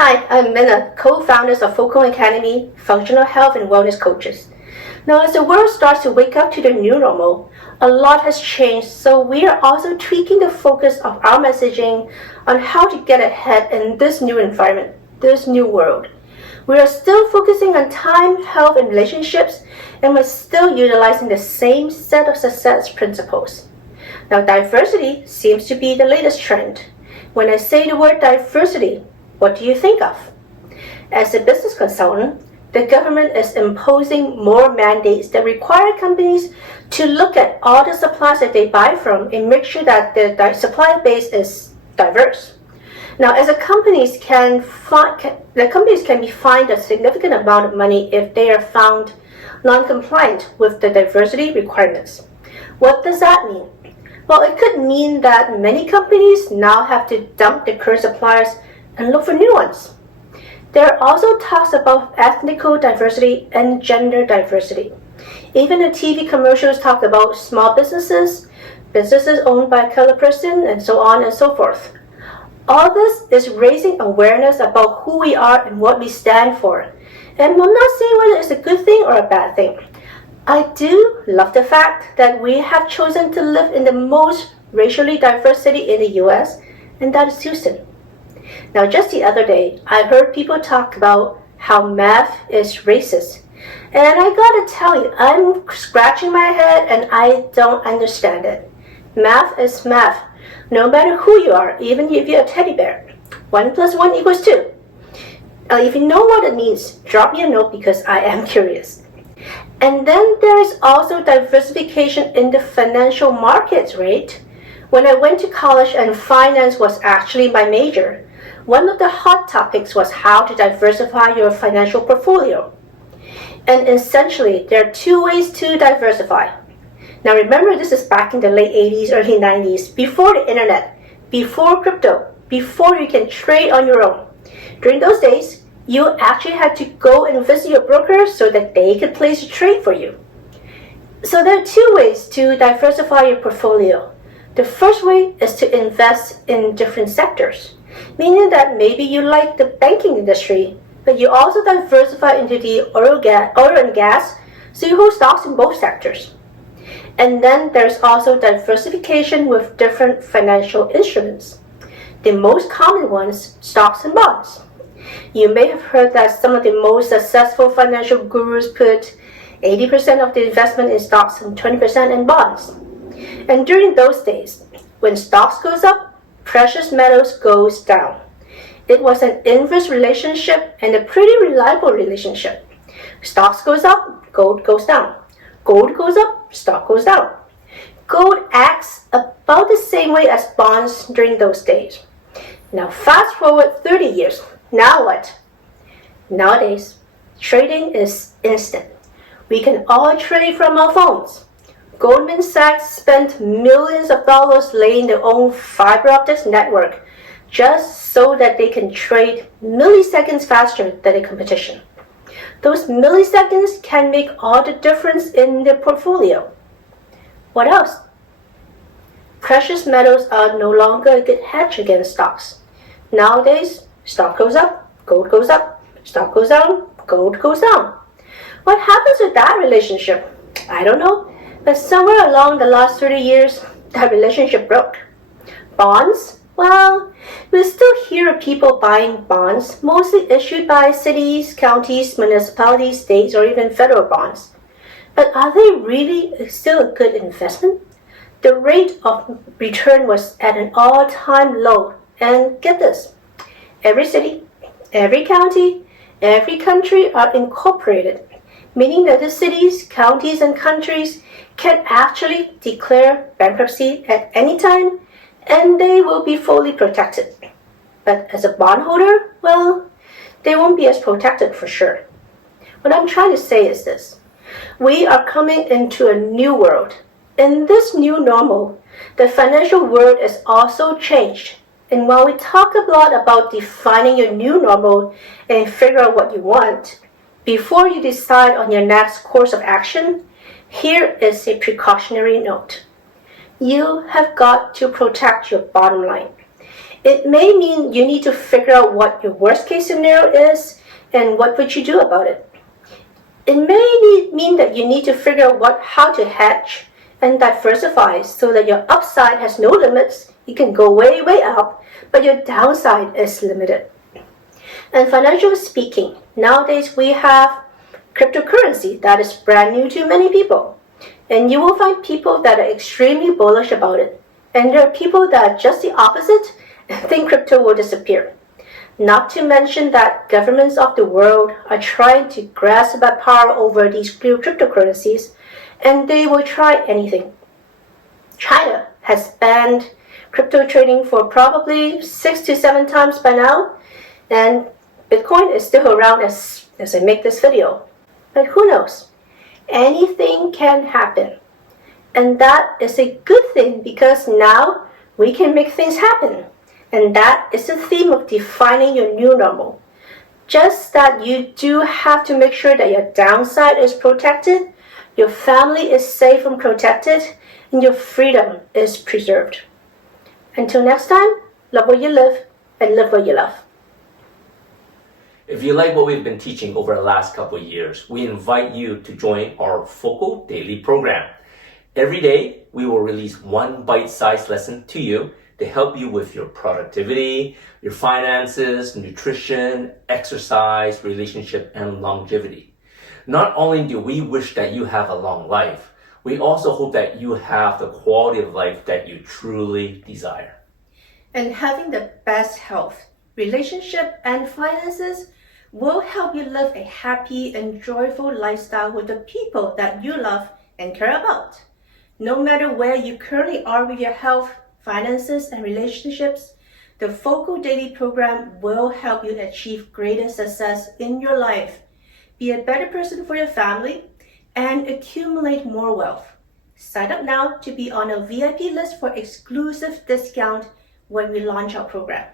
Hi, I'm Minna, co-founders of Foco Academy, functional health and wellness coaches. Now, as the world starts to wake up to the new normal, a lot has changed, so we are also tweaking the focus of our messaging on how to get ahead in this new environment, this new world. We are still focusing on time, health, and relationships, and we're still utilizing the same set of success principles. Now, diversity seems to be the latest trend. When I say the word diversity, what do you think of? As a business consultant, the government is imposing more mandates that require companies to look at all the suppliers that they buy from and make sure that the supplier base is diverse. Now, as companies can be fined a significant amount of money if they are found non-compliant with the diversity requirements. What does that mean? Well, it could mean that many companies now have to dump their current suppliers and look for new ones. There are also talks about ethnical diversity and gender diversity. Even the TV commercials talk about small businesses, businesses owned by a colored person, and so on and so forth. All this is raising awareness about who we are and what we stand for. And I'm not saying whether it's a good thing or a bad thing. I do love the fact that we have chosen to live in the most racially diverse city in the US, and that is Houston. Now, just the other day, I heard people talk about how math is racist. And I gotta tell you, I'm scratching my head and I don't understand it. Math is math, no matter who you are, even if you're a teddy bear. 1 + 1 = 2. If you know what it means, drop me a note because I am curious. And then there is also diversification in the financial markets, right? When I went to college and finance was actually my major, one of the hot topics was how to diversify your financial portfolio. And essentially, there are two ways to diversify. Now remember, this is back in the late 80s, early 90s, before the internet, before crypto, before you can trade on your own. During those days, you actually had to go and visit your broker so that they could place a trade for you. So there are two ways to diversify your portfolio. The first way is to invest in different sectors, meaning that maybe you like the banking industry, but you also diversify into the oil and gas, so you hold stocks in both sectors. And then there's also diversification with different financial instruments. The most common ones, stocks and bonds. You may have heard that some of the most successful financial gurus put 80% of the investment in stocks and 20% in bonds. And during those days, when stocks goes up, precious metals goes down. It was an inverse relationship and a pretty reliable relationship. Stocks goes up, gold goes down. Gold goes up, stock goes down. Gold acts about the same way as bonds during those days. Now fast forward 30 years. Now what? Nowadays, trading is instant. We can all trade from our phones. Goldman Sachs spent millions of dollars laying their own fiber optics network just so that they can trade milliseconds faster than the competition. Those milliseconds can make all the difference in their portfolio. What else? Precious metals are no longer a good hedge against stocks. Nowadays, stock goes up, gold goes up, stock goes down, gold goes down. What happens with that relationship? I don't know, but somewhere along the last 30 years, that relationship broke. Bonds? Well, we still hear of people buying bonds, mostly issued by cities, counties, municipalities, states, or even federal bonds. But are they really still a good investment? The rate of return was at an all-time low. And get this, every city, every county, every country are incorporated, meaning that the cities, counties, and countries can actually declare bankruptcy at any time, and they will be fully protected. But as a bondholder, well, they won't be as protected for sure. What I'm trying to say is this. We are coming into a new world. In this new normal, the financial world is also changed. And while we talk a lot about defining your new normal and figure out what you want, before you decide on your next course of action, here is a precautionary note. You have got to protect your bottom line. It may mean you need to figure out what your worst case scenario is and what would you do about it. It may mean that you need to figure out how to hedge and diversify so that your upside has no limits. You can go way, way up, but your downside is limited. And financially speaking, nowadays we have cryptocurrency that is brand new to many people. And you will find people that are extremely bullish about it. And there are people that are just the opposite and think crypto will disappear. Not to mention that governments of the world are trying to grasp that power over these cryptocurrencies, and they will try anything. China has banned crypto trading for probably 6 to 7 times by now, and Bitcoin is still around as I make this video. But who knows? Anything can happen. And that is a good thing because now we can make things happen. And that is the theme of defining your new normal. Just that you do have to make sure that your downside is protected, your family is safe and protected, and your freedom is preserved. Until next time, love where you live and live where you love. If you like what we've been teaching over the last couple of years, we invite you to join our Foco Daily program. Every day, we will release one bite-sized lesson to you to help you with your productivity, your finances, nutrition, exercise, relationship, and longevity. Not only do we wish that you have a long life, we also hope that you have the quality of life that you truly desire. And having the best health, relationship, and finances will help you live a happy and joyful lifestyle with the people that you love and care about. No matter where you currently are with your health, finances, and relationships, the Foco Daily program will help you achieve greater success in your life, be a better person for your family, and accumulate more wealth. Sign up now to be on a VIP list for exclusive discount when we launch our program.